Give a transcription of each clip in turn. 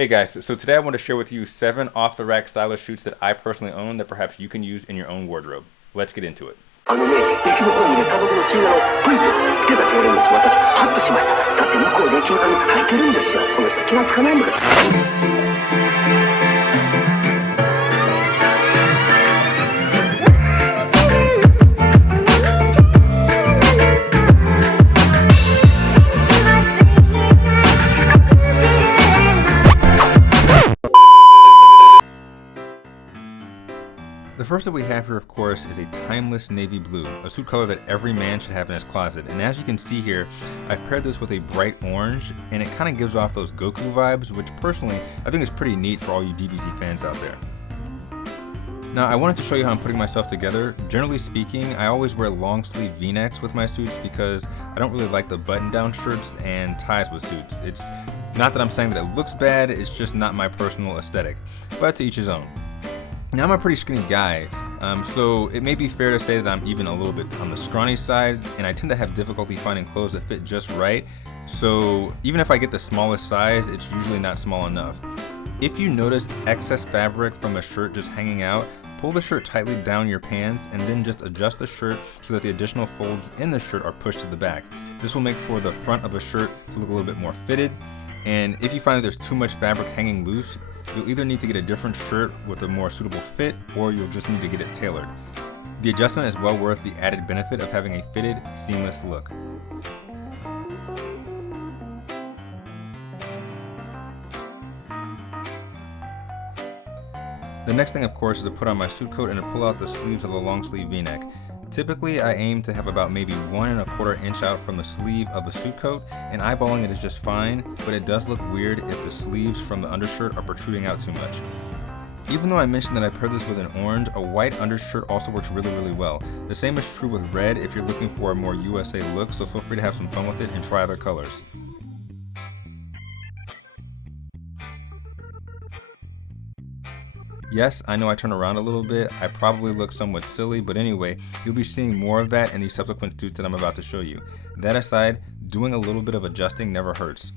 Hey guys, so today I want to share with you 7 off-the-rack stylish suits that I personally own that perhaps you can use in your own wardrobe. Let's get into it. あのね、駅の方にね、タバコの吸い殻をクイズつけた通りんです。私、ハッとしました。だって向こうで金管入ってるんですよ。その人気がつかないのか。The first that we have here, of course, is a timeless navy blue, a suit color that every man should have in his closet. And as you can see here, I've paired this with a bright orange, and it kind of gives off those Goku vibes, which personally, I think is pretty neat for all you DBZ fans out there. Now, I wanted to show you how I'm putting myself together. Generally speaking, I always wear long sleeve V-necks with my suits because I don't really like the button-down shirts and ties with suits. It's not that I'm saying that it looks bad, it's just not my personal aesthetic, but to each his own. Now, I'm a pretty skinny guy, so it may be fair to say that I'm even a little bit on the scrawny side, and I tend to have difficulty finding clothes that fit just right, so even if I get the smallest size, it's usually not small enough. If you notice excess fabric from a shirt just hanging out, pull the shirt tightly down your pants and then just adjust the shirt so that the additional folds in the shirt are pushed to the back. This will make for the front of a shirt to look a little bit more fitted. And if you find that there's too much fabric hanging loose, you'll either need to get a different shirt with a more suitable fit, or you'll just need to get it tailored. The adjustment is well worth the added benefit of having a fitted, seamless look. The next thing, of course, is to put on my suit coat and to pull out the sleeves of the long sleeve V-neck. Typically, I aim to have about maybe 1¼ inch out from the sleeve of the suit coat, and eyeballing it is just fine, but it does look weird if the sleeves from the undershirt are protruding out too much. Even though I mentioned that I paired this with an orange, a white undershirt also works really well. The same is true with red if you're looking for a more USA look, so feel free to have some fun with it and try other colors. Yes, I know I turn around a little bit, I probably look somewhat silly, but anyway, you'll be seeing more of that in these subsequent suits that I'm about to show you. That aside, doing a little bit of adjusting never hurts.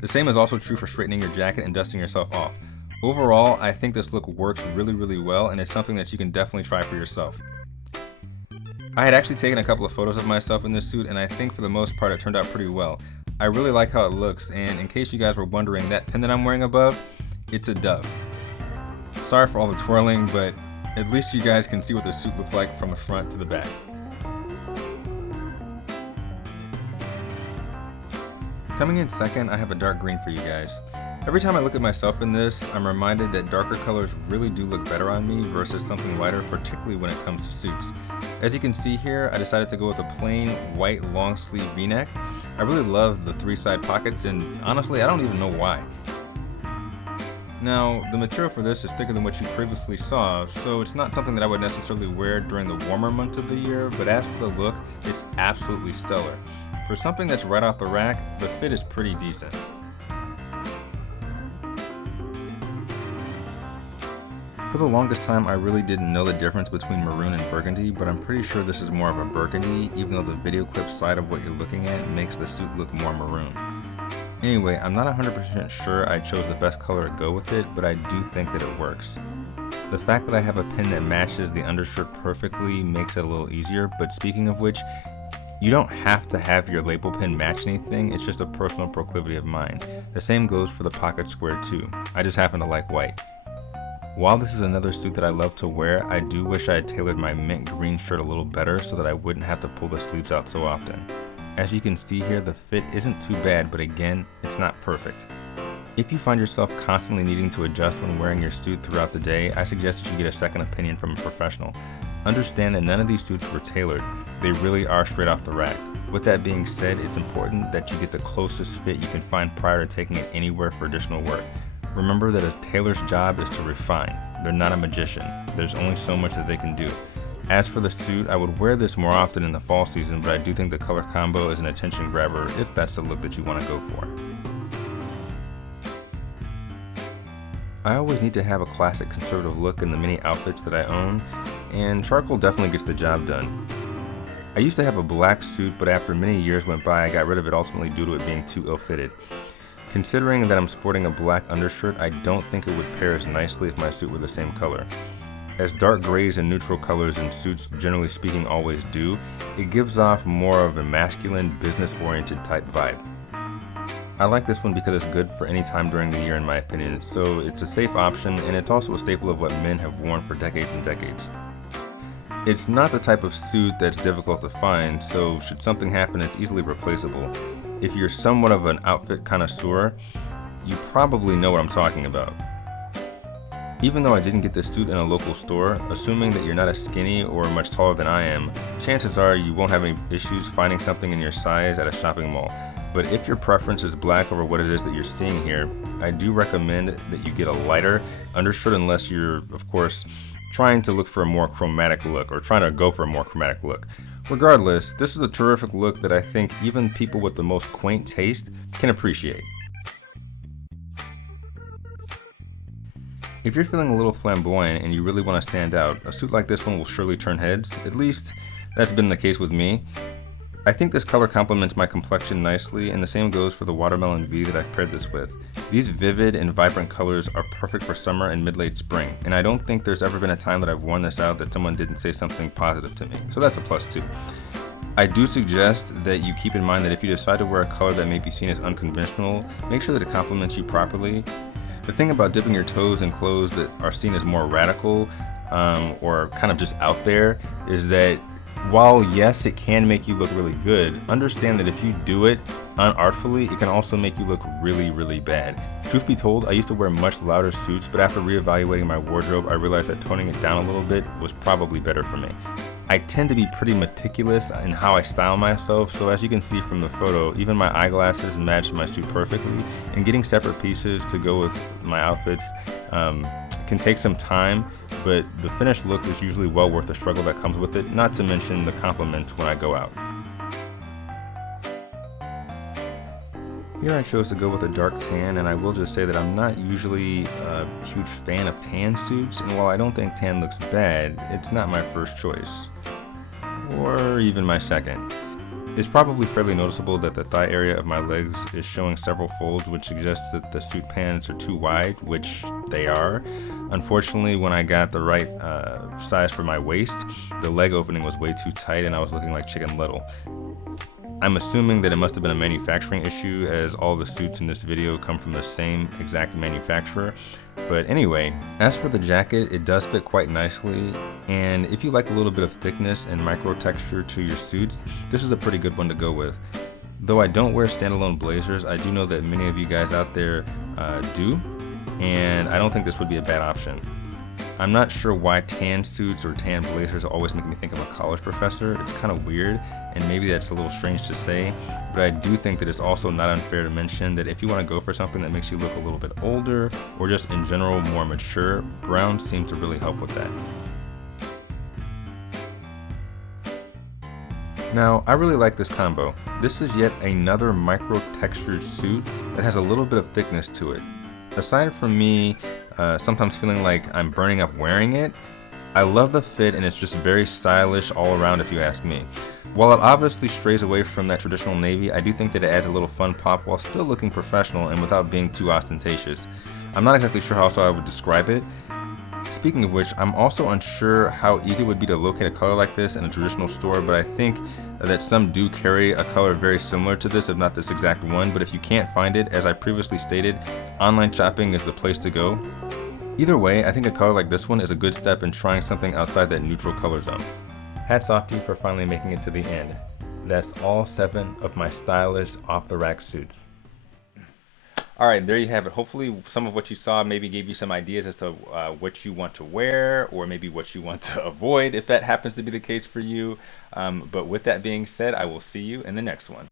The same is also true for straightening your jacket and dusting yourself off. Overall, I think this look works really well, and it's something that you can definitely try for yourself. I had actually taken a couple of photos of myself in this suit, and I think for the most part it turned out pretty well. I really like how it looks, and in case you guys were wondering, that pin that I'm wearing above, it's a dove. Sorry for all the twirling, but at least you guys can see what the suit looks like from the front to the back. Coming in second, I have a dark green for you guys. Every time I look at myself in this, I'm reminded that darker colors really do look better on me versus something lighter, particularly when it comes to suits. As you can see here, I decided to go with a plain white long sleeve V-neck. I really love the 3 side pockets, and honestly, I don't even know why. Now, the material for this is thicker than what you previously saw, so it's not something that I would necessarily wear during the warmer months of the year, but as for the look, it's absolutely stellar. For something that's right off the rack, the fit is pretty decent. For the longest time, I really didn't know the difference between maroon and burgundy, but I'm pretty sure this is more of a burgundy, even though the video clip side of what you're looking at makes the suit look more maroon. Anyway, I'm not 100% sure I chose the best color to go with it, but I do think that it works. The fact that I have a pin that matches the undershirt perfectly makes it a little easier, but speaking of which, you don't have to have your label pin match anything, it's just a personal proclivity of mine. The same goes for the pocket square too. I just happen to like white. While this is another suit that I love to wear, I do wish I had tailored my mint green shirt a little better so that I wouldn't have to pull the sleeves out so often. As you can see here, the fit isn't too bad, but again, it's not perfect. If you find yourself constantly needing to adjust when wearing your suit throughout the day, I suggest that you get a second opinion from a professional. Understand that none of these suits were tailored, they really are straight off the rack. With that being said, it's important that you get the closest fit you can find prior to taking it anywhere for additional work. Remember that a tailor's job is to refine. They're not a magician. There's only so much that they can do. As for the suit, I would wear this more often in the fall season, but I do think the color combo is an attention grabber if that's the look that you want to go for. I always need to have a classic conservative look in the many outfits that I own, and charcoal definitely gets the job done. I used to have a black suit, but after many years went by, I got rid of it ultimately due to it being too ill-fitted. Considering that I'm sporting a black undershirt, I don't think it would pair as nicely if my suit were the same color. As dark grays and neutral colors in suits generally speaking always do, it gives off more of a masculine, business-oriented type vibe. I like this one because it's good for any time during the year in my opinion, so it's a safe option and it's also a staple of what men have worn for decades and decades. It's not the type of suit that's difficult to find, so should something happen it's easily replaceable. If you're somewhat of an outfit connoisseur, you probably know what I'm talking about. Even though I didn't get this suit in a local store, assuming that you're not as skinny or much taller than I am, chances are you won't have any issues finding something in your size at a shopping mall. But if your preference is black over what it is that you're seeing here, I do recommend that you get a lighter undershirt unless you're, of course, trying to look for a more chromatic look or trying to go for a more chromatic look. Regardless, this is a terrific look that I think even people with the most quaint taste can appreciate. If you're feeling a little flamboyant and you really want to stand out, a suit like this one will surely turn heads. At least, that's been the case with me. I think this color complements my complexion nicely, and the same goes for the watermelon V that I've paired this with. These vivid and vibrant colors are perfect for summer and mid-late spring, and I don't think there's ever been a time that I've worn this out that someone didn't say something positive to me, so that's a plus too. I do suggest that you keep in mind that if you decide to wear a color that may be seen as unconventional, make sure that it complements you properly. The thing about dipping your toes in clothes that are seen as more radical or kind of just out there is that while yes, it can make you look really good, understand that if you do it unartfully, it can also make you look really, really bad. Truth be told, I used to wear much louder suits, but after reevaluating my wardrobe, I realized that toning it down a little bit was probably better for me. I tend to be pretty meticulous in how I style myself, so as you can see from the photo, even my eyeglasses match my suit perfectly, and getting separate pieces to go with my outfits can take some time, but the finished look is usually well worth the struggle that comes with it, not to mention the compliments when I go out. Here I chose to go with a dark tan, and I will just say that I'm not usually a huge fan of tan suits, and while I don't think tan looks bad, it's not my first choice. Or even my second. It's probably fairly noticeable that the thigh area of my legs is showing several folds, which suggests that the suit pants are too wide, which they are. Unfortunately, when I got the right size for my waist, the leg opening was way too tight and I was looking like Chicken Little. I'm assuming that it must have been a manufacturing issue, as all the suits in this video come from the same exact manufacturer. But anyway, as for the jacket, it does fit quite nicely, and if you like a little bit of thickness and micro texture to your suits, this is a pretty good one to go with. Though I don't wear standalone blazers, I do know that many of you guys out there do, and I don't think this would be a bad option. I'm not sure why tan suits or tan blazers always make me think of a college professor. It's kind of weird, and maybe that's a little strange to say, but I do think that it's also not unfair to mention that if you want to go for something that makes you look a little bit older, or just in general more mature, browns seem to really help with that. Now, I really like this combo. This is yet another micro-textured suit that has a little bit of thickness to it. Aside from me sometimes feeling like I'm burning up wearing it, I love the fit and it's just very stylish all around if you ask me. While it obviously strays away from that traditional navy, I do think that it adds a little fun pop while still looking professional and without being too ostentatious. I'm not exactly sure how else I would describe it. Speaking of which, I'm also unsure how easy it would be to locate a color like this in a traditional store, but I think that some do carry a color very similar to this, if not this exact one, but if you can't find it, as I previously stated, online shopping is the place to go. Either way, I think a color like this one is a good step in trying something outside that neutral color zone. Hats off to you for finally making it to the end. That's all 7 of my stylish off-the-rack suits. Alright, there you have it. Hopefully some of what you saw maybe gave you some ideas as to what you want to wear, or maybe what you want to avoid if that happens to be the case for you. But with that being said, I will see you in the next one.